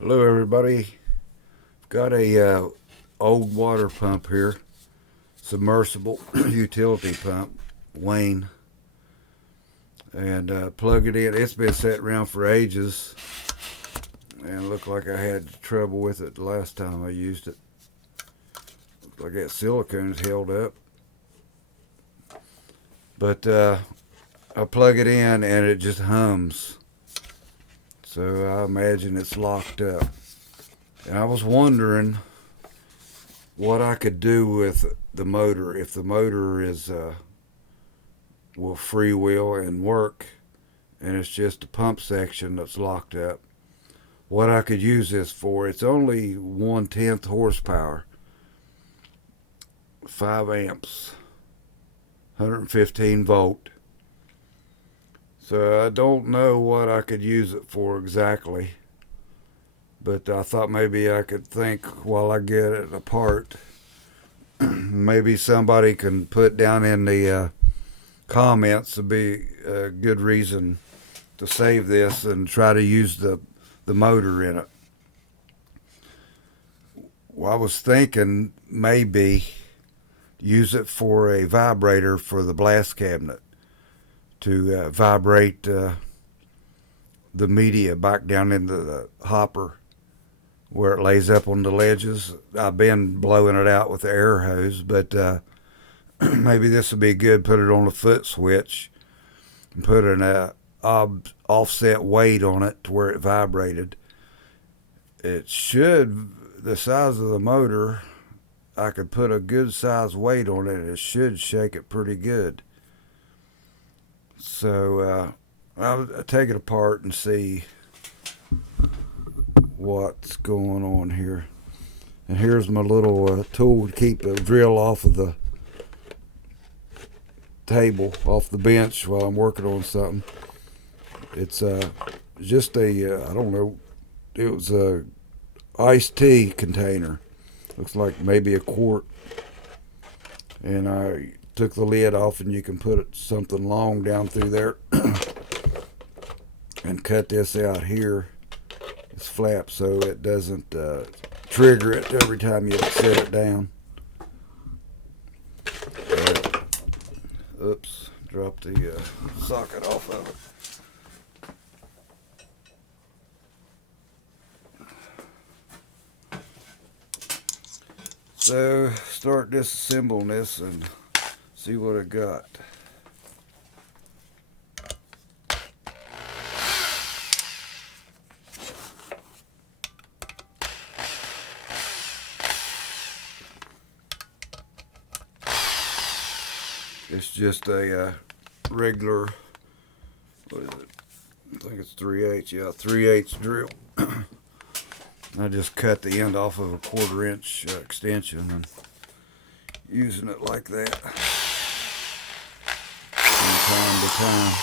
Hello, everybody. Got a old water pump here, submersible utility pump, Wayne, and plug it in. It's been sitting around for ages, and looked like I had trouble with it the last time I used it. Looked like that silicone's held up, but I plug it in and it just hums. So I imagine it's locked up. And I was wondering what I could do with the motor if the motor is will freewheel and work, and it's just a pump section that's locked up. What I could use this for? It's only 1/10 horsepower, 5 amps, 115 volt. So I don't know what I could use it for exactly, but I thought maybe I could think while I get it apart. Maybe somebody can put down in the comments to be a good reason to save this and try to use the motor in it. Well, I was thinking maybe use it for a vibrator for the blast cabinet to vibrate the media back down into the hopper where it lays up on the ledges. I've been blowing it out with the air hose, but maybe this would be good. Put it on a foot switch and put an offset weight on it to where it vibrated. It should, the size of the motor, I could put a good size weight on it and it should shake it pretty good. So I'll take it apart and see what's going on here. And here's my little tool to keep the drill off of the table, off the bench while I'm working on something. It's just a, I don't know, it was a iced tea container. Looks like maybe a quart. And I took the lid off, and you can put something long down through there and cut this out here. It's flap so it doesn't trigger it every time you set it down. Oops, dropped the socket off of it. So start disassembling this and see what I got. It's just a regular, what is it? I think it's 3/8. Yeah, 3/8 drill. I just cut the end off of a 1/4 inch extension and using it like that from time to time.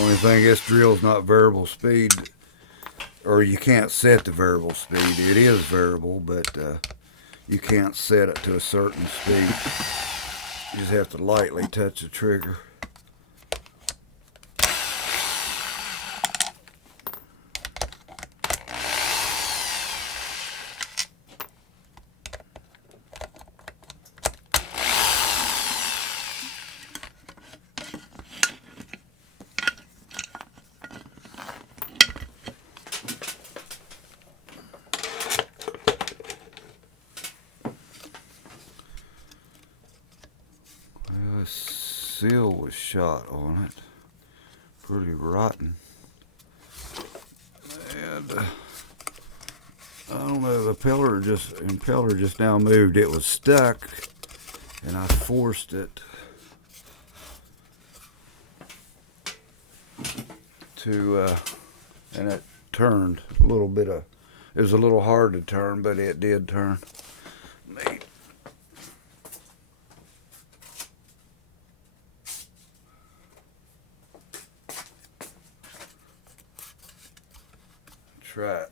Only thing, this drill's not variable speed, or you can't set the variable speed. It is variable, but you can't set it to a certain speed. You just have to lightly touch the trigger. The seal was shot on it, pretty rotten, and I don't know, the impeller just now moved. It was stuck, and I forced it to, and it turned a little bit of. It was a little hard to turn, but it did turn. Try it.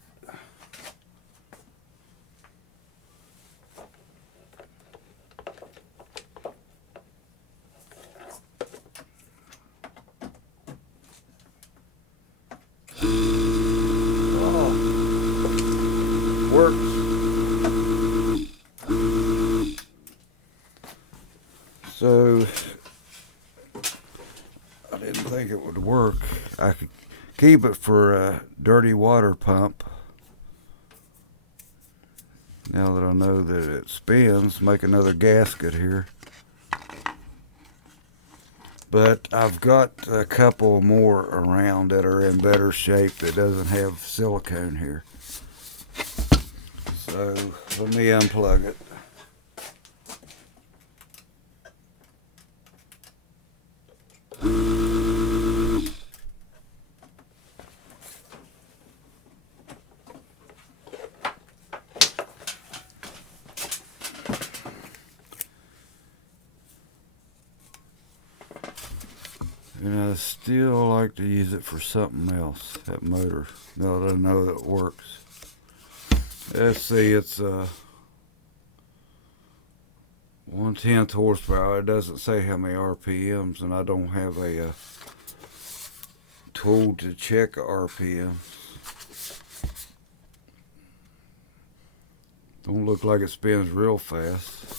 keep it for a dirty water pump. Now that I know that it spins, make another gasket here. But I've got a couple more around that are in better shape that doesn't have silicone here. So let me unplug it. And I still like to use it for something else, that motor, now that I know that it works. Let's see, it's 1/10 horsepower. It doesn't say how many RPMs, and I don't have a tool to check RPMs. Don't look like it spins real fast.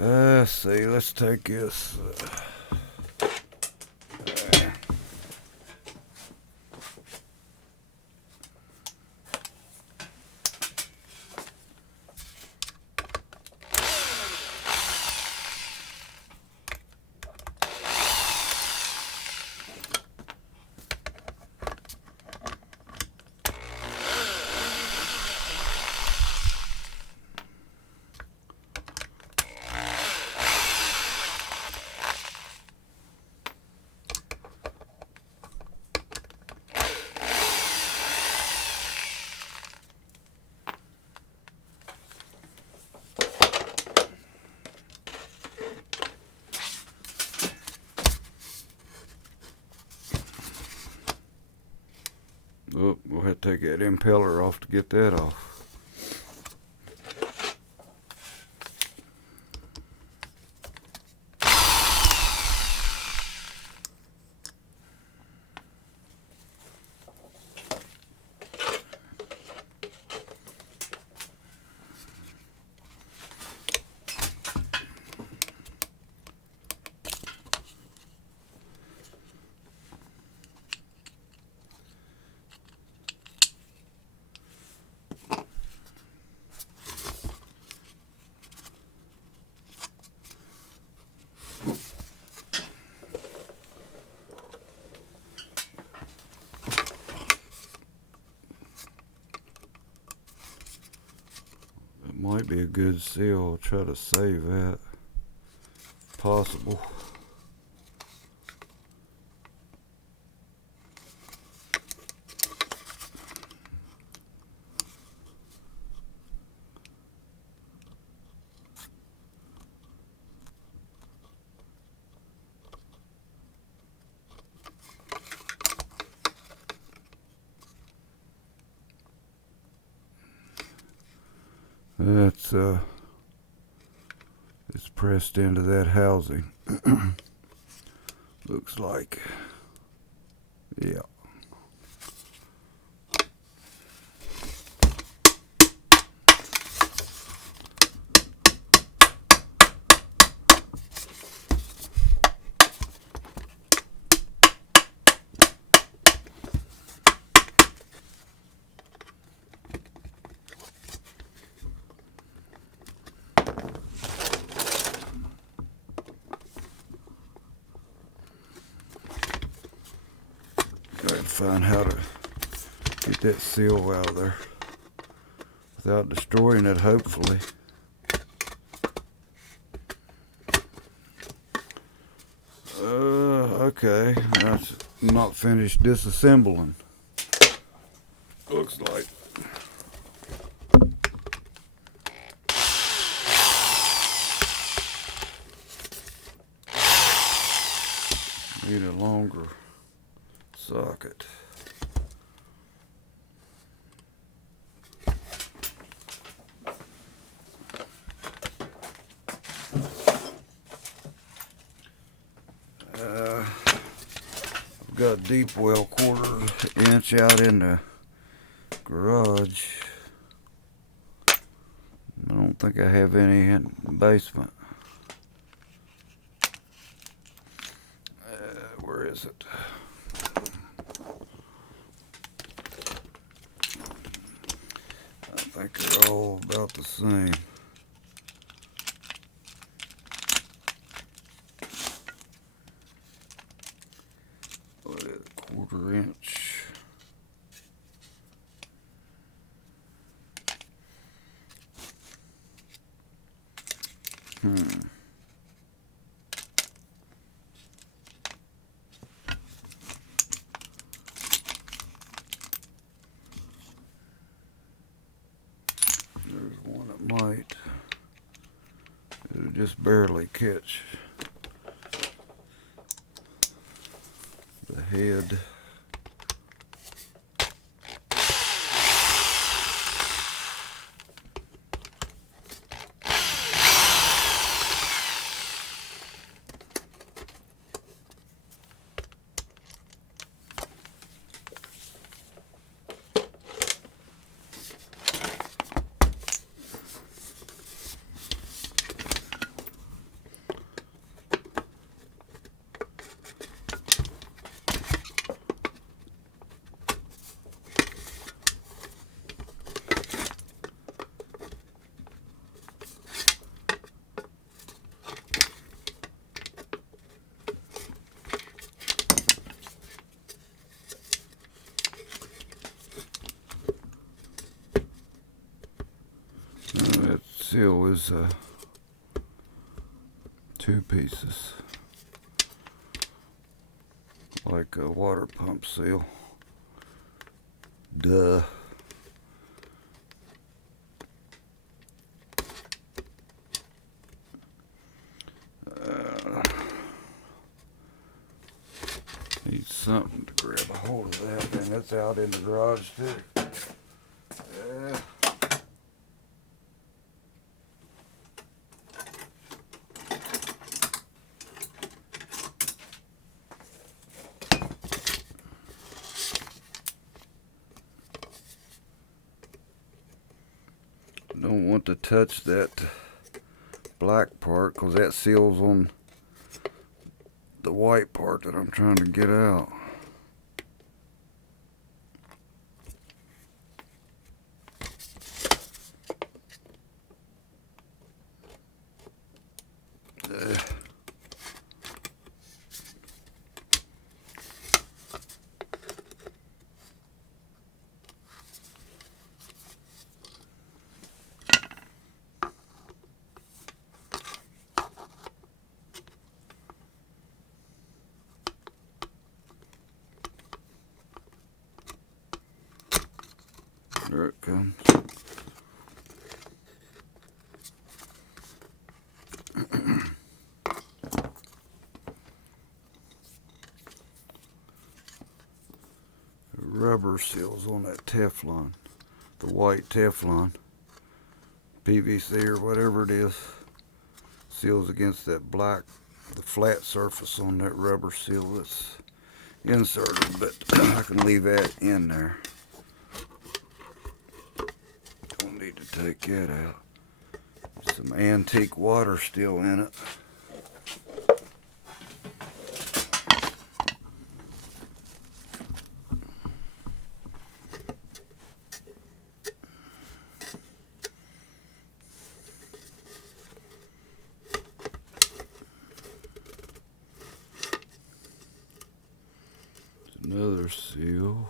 Let's see, let's take this. Oh, we'll have to take that impeller off to get that off. Might be a good seal. I'll try to save that if possible. That's it's pressed into that housing. Looks like, yeah. Try to find how to get that seal out of there without destroying it, hopefully. Okay, that's not finished disassembling. Looks like. Need a longer socket. I've got a deep well 1/4 inch out in the garage. I don't don't think I have any in the basement. Where is it? I think they're all about the same. What is it, 1/4 inch? There's one that might. It'll just barely catch the head. That seal is 2 pieces, like a water pump seal. Duh. Need something to grab a hold of that, and that's out in the garage too. Yeah. Don't want to touch that black part because that seals on the white part that I'm trying to get out. There it comes. Rubber seals on that Teflon, the white Teflon, PVC or whatever it is, seals against that black, the flat surface on that rubber seal that's inserted, but I can leave that in there. Don't need to take that out. Some antique water still in it. Another seal.